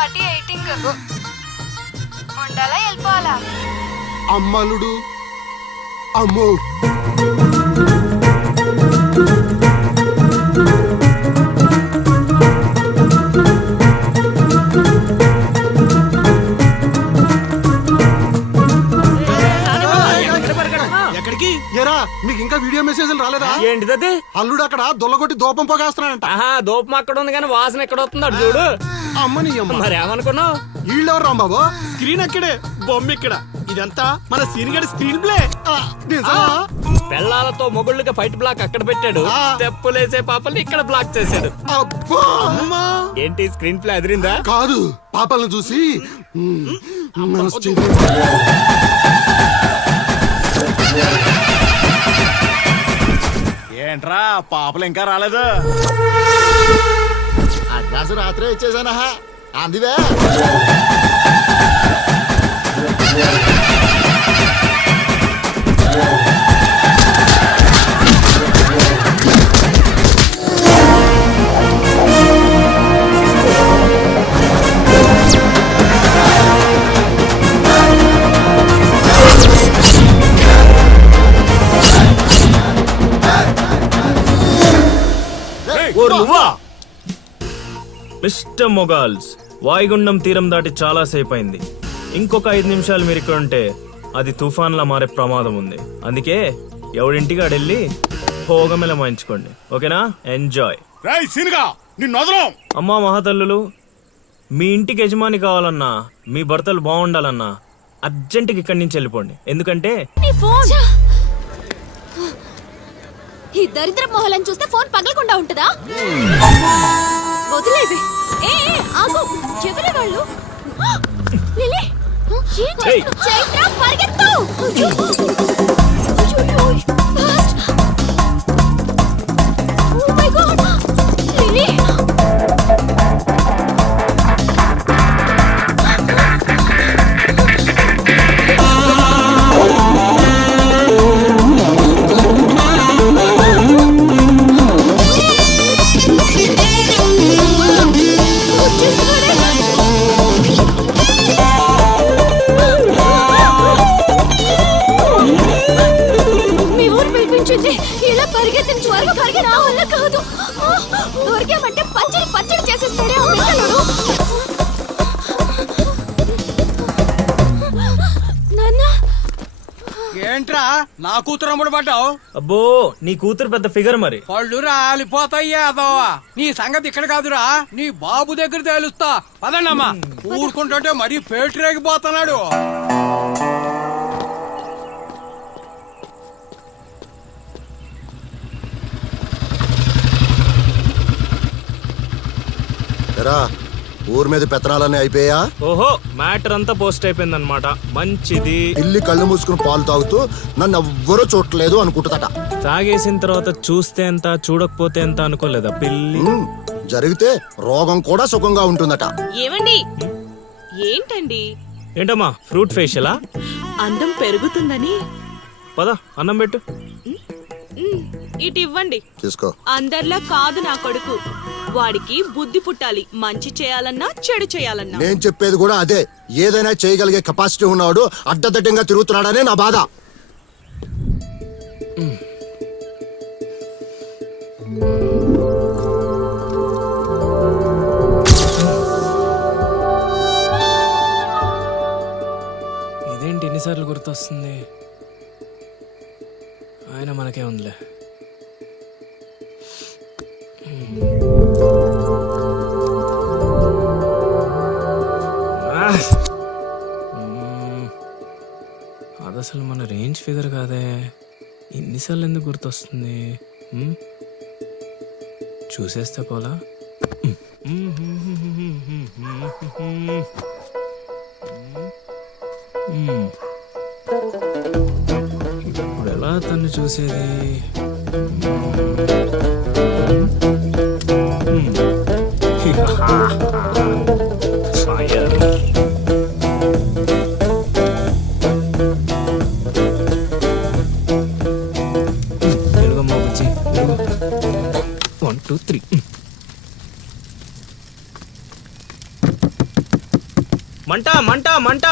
Party ఎయిటింగ్ ఉండాలా వెళ్ళిపోవాలా? అమ్మలుడు అమ్మో ఏరా మీకు ఇంకా వీడియో మెసేజ్లు రాలేదా? ఏంటిది? అల్లుడు అక్కడ దొల్లగొట్టి దూపం పొగేస్తున్నాడంట. దూపం అక్కడ ఉంది కానీ వాసన ఎక్కడ వస్తుంది అటు చూడు. అమ్మని అమ్మ మరి ఏమనుకున్నావు? వీళ్ళెవరు రాంబాబు? స్క్రీన్ అక్కడే, బొమ్మ ఇక్కడ. ఇదంతా మన సీన్ గడి స్క్రీన్ ప్లే. పెళ్ళాలతో మొగుళ్ళకి ఫైట్ బ్లాక్ అక్కడ పెట్టాడు, తెప్పులేసే పాపల్ని ఇక్కడ బ్లాక్ చేశాడు. ఏంటి స్క్రీన్ ప్లే అదిరిందా? కాదు, పాపలను చూసి ఏంట్రా పాపలు ఇంకా రాలేదు? అడ్వాన్స్ రాత్రే ఇచ్చేసానా అందువే. మిస్టర్ మొగాల్స్, వాయుగుండం తీరం దాటి చాలా సేపు అయింది. ఇంకొక 5 నిమిషాలు మీరు ఇక్కడ ఉంటే అది తుఫాన్లా మారే ప్రమాదం ఉంది. అందుకే ఎవడింటికి ఆడెళ్ళి భోగమెల మాయించుకోండి. ఓకేనా? ఎంజాయ్. అమ్మా మహాతల్లులు, మీ ఇంటికి యజమాని కావాలన్నా, మీ భర్తలు బాగుండాలన్నా అర్జెంటుకి ఇక్కడి నుంచి వెళ్ళిపోండి. ఎందుకంటే ఈ దరిద్ర మొహలను చూస్తే ఫోన్ పగలకుండా ఉంటుందా? వదిలేవి. ఆగు, ఎవరి వాళ్ళు? లిలీ, చైత్ర పరిగెత్తు. Oh my God, Lily. ఇలా పరిగెత్తించి వరకు పరిగె నా వల్ల కాదు. దొరికామంటే పచ్చడి పచ్చడి చేసేస్తాడే నాన్న. ఏంట్రా నా కూతురు అమ్ముడు పడ్డావు? అబ్బో, నీ కూతురు పెద్ద ఫిగర్ మరి. పళ్ళు రాలిపోతాయ్యా అదోవా. నీ సంగతి ఇక్కడ కాదురా, నీ బాబు దగ్గర తేలుస్తా. పదండమ్మా. ఊరుకుంటుంటే మరీ పేటరేగిపోతున్నాడు. ఊరి మీద పెత్తనాలన్నీ అయిపోయా? ఓహో, మ్యాటర్ అంతా పోస్ట్ అయిపోయింది అనమాట. మంచిది. ఇల్లి కళ్ళు మూసుకుని పాలు తాగుతూ నన్ను ఎవ్వరూ చూడలేదు అనుకుంటుందట. తాగేసిన తర్వాత చూస్తే ఎంత, చూడకపోతే ఎంత అనుకోలేదా పిల్లి? జరిగితే రోగం కూడా సుఖంగా ఉంటుందట. ఏమండి? ఏంటండి? ఏంటమ్మా, ఫ్రూట్ ఫేషియలా? అందం పెరుగుతుందని. పద, అన్నం పెట్టు. ఇటు ఇవ్వండి. తీసుకో. అందరిలా కాదు నా కొడుకు. వాడికి బుద్ధి పుట్టాలి, మంచి చేయాలన్నా చెడు చేయాలన్నా. నేను చెప్పేది కూడా అదే. ఏదైనా చేయగలిగే కెపాసిటీ ఉన్నవాడు అడ్డదడ్డంగా తిరుగుతున్నాడనే నా బాధ. ఇదేంటి ఎన్నిసార్లు గుర్తొస్తుంది? ఆయన మనకే ఉందిలే. అది అసలు మన రేంజ్ ఫిగర్ కాదే. ఇన్నిసార్లు ఎందుకు గుర్తొస్తుంది? చూసేస్తే పోలా. ఇప్పుడు ఎలా తను చూసేది? తెలుగమ్మ బుజ్జి, 1 2 3. మంట మంట మంట.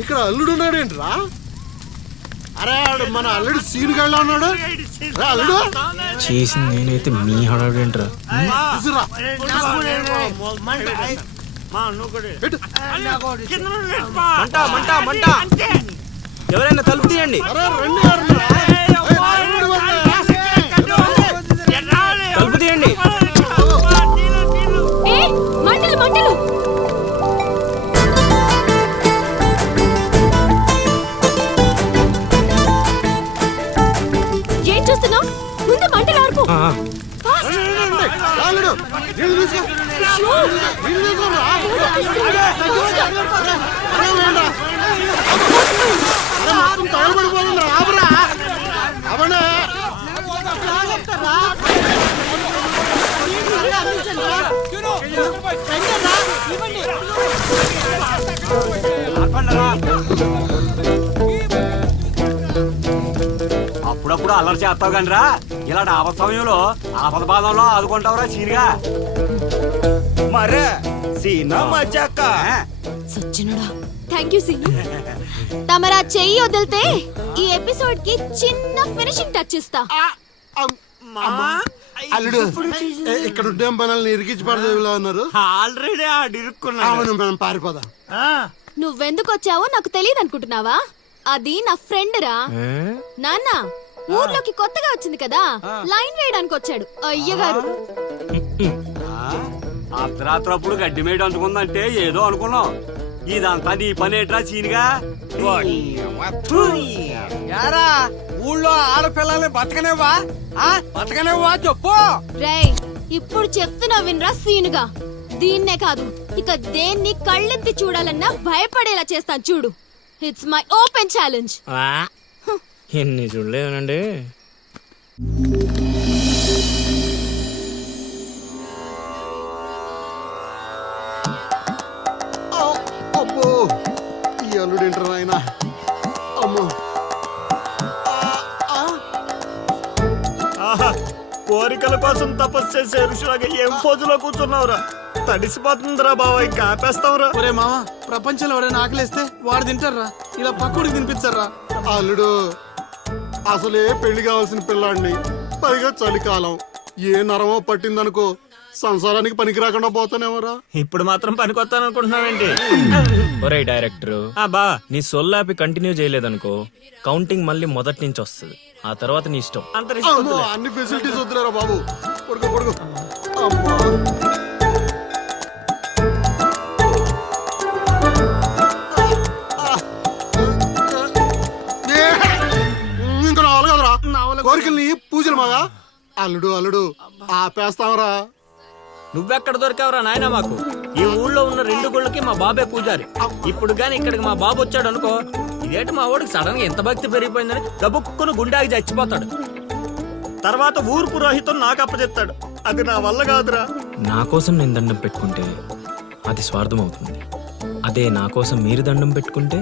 ఇక్కడ అల్లుడు ఉన్నాడు ఏంట్రా? అరే ఆడు మన అల్లుడు సీన్ గాళ్ళ ఉన్నాడు. రా అల్లుడు, చేసింది నేనైతే మీ హడావిడేంట్రా? తీసుకురా. పెట్టు. మంట మంట మంట. ఎవరైనా తలుపు తీయండి. అరే రండి ఎవరన్నా? అల్లుడు వస్తున్నాడా? తలుపు తీయండి. ఏ మంటలు మంటలు. ఏం చూస్తున్నావు? ముందు మంటలు ఆర్పు. ఫాస్ట్. అల్లుడు నీళ్ళు తీసుకో. నీళ్ళు తీసుకోరా. అరే వేయండిరా. అరే మొత్తం తగలబడిపోతుందిరా. ఆపరా. అవనే అప్పుడప్పుడు అల్లరి చేస్తావు కానీ రా ఇలాంటి ఆపద సమయంలో ఆపద బాధంలో ఆదుకుంటావురా సీనిగా. మరే సీనా మజాక. సచ్చినుడా. Thank you Seenu. తమరా చెయ్యి వదిలితే ఈ ఎపిసోడ్ కి చిన్న ఫినిషింగ్ టచ్ ఇస్తా. అల్లుడు ఇక్కడ ఉంటే మనల్ని ఇరికించి పడదేవిలా ఉన్నారు. ఆల్రెడీ ఆడిరుక్కున్నా. అవును మనం పారిపోదాం. నువ్వెందుకు వచ్చావో నాకు తెలియదు అనుకుంటున్నావా? అది నా ఫ్రెండ్ రా. నాన్న ఊర్లోకి కొత్తగా వచ్చింది కదా, లైన్ వేయడానికి వచ్చాడు అయ్యగారు. అర్ధరాత్రప్పుడు గడ్డి మేడ అంటుకుందంటే ఏదో అనుకున్నాం. ఇదంతా నీ పనేట్రా సీనిగా. యారా ఊళ్ళో ఆడపిల్లల్ని బతకనేవా? బతకనేవా చెప్పు. రేయ్ ఇప్పుడు చెప్తున్నా వినరా సీనుగా. దీన్నే కాదు ఇక దేన్ని కళ్ళెత్తి చూడాలన్నా భయపడేలా చేస్తాను చూడు. It's my open challenge. ఎన్ని చూడలేదనండి. అబ్బో ఈ అల్లుడు ఏంటారు నాయన. అమ్మో కోరికల కోసం తపస్సు చేసే ఋషులాగా ఏం పోజులో కూర్చున్నావురా? తడిసిపోతుందిరా బావ, ఇంకా ఆపేస్తావురా. ఒరే మామ, ప్రపంచంలో ఎవరైనా ఆకలిస్తే వాడు తింటారా? ఇలా పక్కడికి తినిపించారా? అల్లుడు అసలే పెళ్లి కావాల్సిన పిల్లాడిని, పైగా చలికాలం. ఏ నరమో పట్టిందనుకో సంసారానికి పనికి రాకుండా పోతానేమరా. ఇప్పుడు మాత్రం పనికొత్తాను అనుకుంటున్నావేంటి? ఒరే డైరెక్టర్, బా నీ సొల్లాపి కంటిన్యూ చేయలేదనుకో కౌంటింగ్ మళ్ళీ మొదటి నుంచి వస్తుంది. ఆ తర్వాత నీ ఇష్టం. అమ్మో, అన్ని ఫెసిలిటీస్ వద్దులేరా బాబు. పడుకో పడుకో. అమ్మా ఇంకా నావలు కదరా. కోరికల్ని పూజలు మాగా. అల్లుడు అల్లుడు ఆపేస్తావరా. నువ్వెక్కడ దొరికావురా నాయనా మాకు? ఈ ఊళ్ళో ఉన్న 2 గుళ్ళకి మా బాబే పూజారి. ఇప్పుడు గాని ఇక్కడికి మా బాబు వచ్చాడు అనుకో, ఇదేంటి మా వాడికి సడన్ గా ఎంత భక్తి పెరిగిపోయిందని గబుక్కును గుండాకి చచ్చిపోతాడు. తర్వాత ఊరు పురోహితం నాకు అప్పచెప్తాడు. అది నా వల్ల కాదురా. నా కోసం నేను దండం పెట్టుకుంటే అది స్వార్థం అవుతుంది. అదే నా కోసం మీరు దండం పెట్టుకుంటే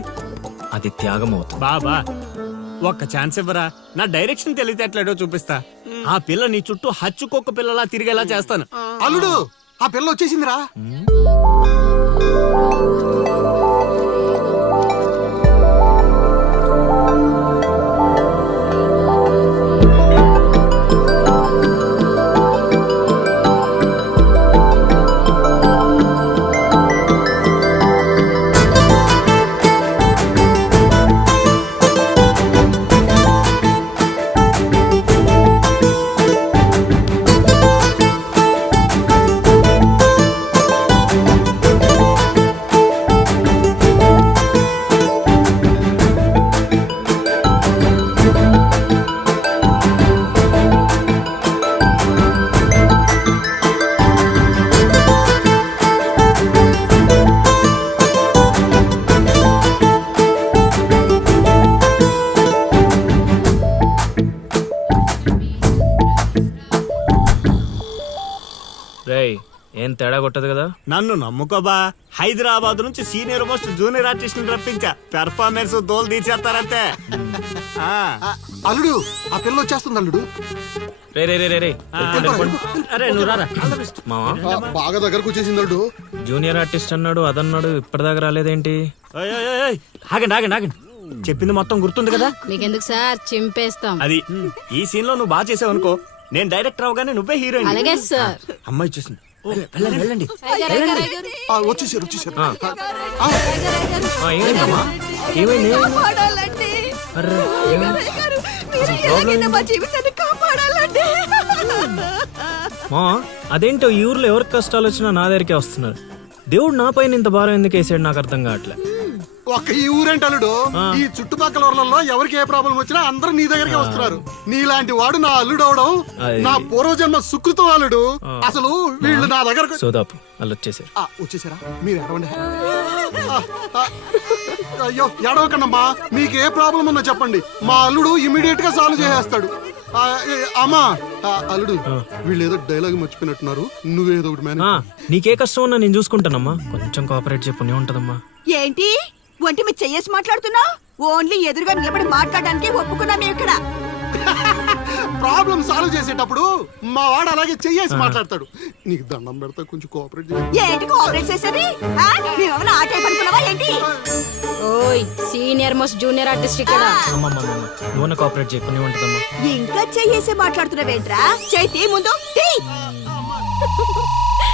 అది త్యాగం అవుతుంది. బాబా ఒక్క ఛాన్స్ ఇవ్వరా, నా డైరెక్షన్ తెలివితేటలేడో చూపిస్తా. ఆ పిల్ల నీ చుట్టూ హచ్చుకొక్క పిల్లలా తిరిగేలా చేస్తాను. అల్లుడు ఆ పిల్ల వచ్చేసిందిరా. రేయ్ ఏం తేడా కొట్టదు కదా? నన్ను నమ్ముకోబా. హైదరాబాద్ నుంచి సీనియర్ మోస్ట్ జూనియర్ ఆర్టిస్ట్ రప్పించా. పెర్ఫార్మెన్స్ దోలు తీసేస్తారంటే. అల్లుడు ఆ పిల్ల వచ్చేస్తుంది అల్లుడు. రే రే రే రే రే అరే నువ్వు రారా మావా బాగా దగ్గరకు వచ్చేసింది అల్లుడు. జూనియర్ ఆర్టిస్ట్ అన్నాడు అదన్నాడు ఇప్పటిదాకా రాలేదేంటి? ఓయ్, ఓయ్, ఓయ్, ఓయ్. ఆగండి ఆగండి ఆగండి చెప్పింది మొత్తం గుర్తుంది కదా? మీకెందుకు సార్ చింపేస్తాం. అది ఈ సీన్ లో నువ్వు బాగా చేసావు అనుకో, నేను డైరెక్టర్ అవగానే నువ్వే హీరోయిన్. అలాగే సార్. అమ్మాయి చూసింది. వెళ్ళండి వెళ్ళండి. వచ్చేసారు వచ్చేసారు. ఏమైందమ్మా? ఏమైంది? అర్రే, ఏమైంది? మా అదేంటో ఈ ఊర్లో ఎవరికి కష్టాలు వచ్చినా నా దగ్గరికే వస్తున్నారు. దేవుడు నా పైన ఇంత భారం ఎందుకు వేసాడు నాకు అర్థం కావట్లే. ఒక్క ఈ ఊరేంటి అల్లుడు, ఈ చుట్టుపక్కల ఊర్లలో ఎవరికి ఏ ప్రాబ్లం వచ్చినా అందరూ నీ దగ్గరికి వస్తున్నారు. నీలాంటి వాడు నా అల్లుడు అవడం నా పూర్వజన్మ సుకృతం అల్లుడు. అసలు వీళ్ళు నా దగ్గరకు సోదాపు వాళ్ళు వచ్చేసారు. వచ్చేసారా? మీరు ఎడవండి. అయ్యో ఎడవకండమ్మా, మీకు ఏ ప్రాబ్లం ఉన్నా చెప్పండి, మా అల్లుడు ఇమీడియట్ గా సాల్వ్ చేసేస్తాడు. అమ్మా అల్లుడు, వీళ్ళు ఏదో డైలాగ్ మర్చిపోయినట్టున్నారు, నువ్వేదో ఒకటి మేనేజ్. నీకే కష్టం ఉన్నా నేను చూసుకుంటానమ్మా, కొంచెం కోఆపరేట్ చెప్పు ఉంటదమ్మా. ఏంటి ఒంటి మీద చెయ్యేసి మాట్లాడుతున్నావు? ఓన్లీ ఎదురుగా నిలబడి మాట్లాడడానికి ఒప్పుకున్నాం ఇక్కడ. ప్రాబ్లం సాల్వ్ చేసేటప్పుడు మా వాడు అలాగే చెయ్యేసి మాట్లాడతాడు. నీకు దండం పెడతా, కొంచెం కోఆపరేట్ చేయి. ఏంటి కోఆపరేట్ చేసేది? మేమేమైనా ఆట అనుకున్నావా ఏంటి? ఓయ్ సీనియర్ మోస్ట్ జూనియర్ ఆర్టిస్ట్ ఇక్కడ. నువ్వు కోఆపరేట్ చెప్పు ఉంటదమ్మా. ఇంకా చెయ్యేసి మాట్లాడుతున్నావేంట్రా? చేతి ముందు తీ.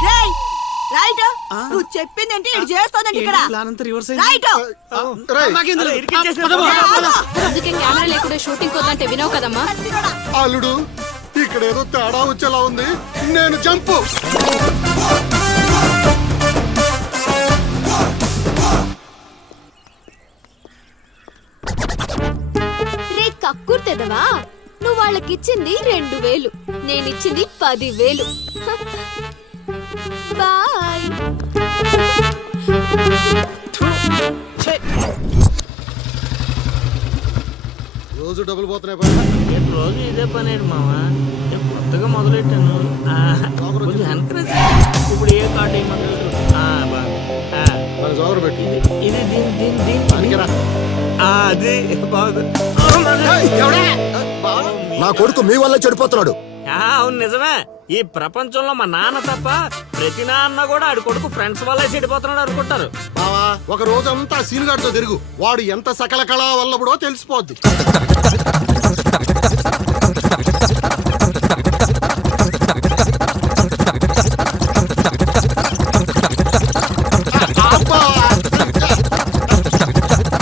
రేయ్, రైట్. నువ్వు చెప్పిందంటే ఇది చేస్తానండి ఇక్కడ. ప్లాన్ అంతా రివర్స్ రైట్. అందుకే కెమెరా లేకుండా షూటింగ్ వద్దంటే వినవు కదమ్మా. అల్లుడు, ఇక్కడ ఏదో తేడా వచ్చేలా ఉంది, నేను జంపు. రే కక్కుర్తెదవా, నువ్వు వాళ్ళకిచ్చింది 2000, నేనిచ్చింది 10,000. బాయ్. రోజు డబ్బులు పోతున్నాయి. రోజు ఇదే పని మావా, నేను కొత్తగా మొదలెట్టాను. కొంచెం encourage చేయి. ఇప్పుడు ఏ కార్డు వేయమంటారు? పెట్టి ఇది దీని అది బాగుంది. నా కొడుకు మీ వల్ల చెడిపోతున్నాడు. అవును నిజమే, ఈ ప్రపంచంలో మా నాన్న తప్ప ప్రతి నాన్న కూడా ఆడి కొడుకు ఫ్రెండ్స్ వల్లే చెడిపోతున్నాడు అనుకుంటారు. బావా, ఒక రోజంతా సీనుగాడితో తిరుగు, వాడు ఎంత సకల కళా వల్లబడో తెలిసిపోద్ది.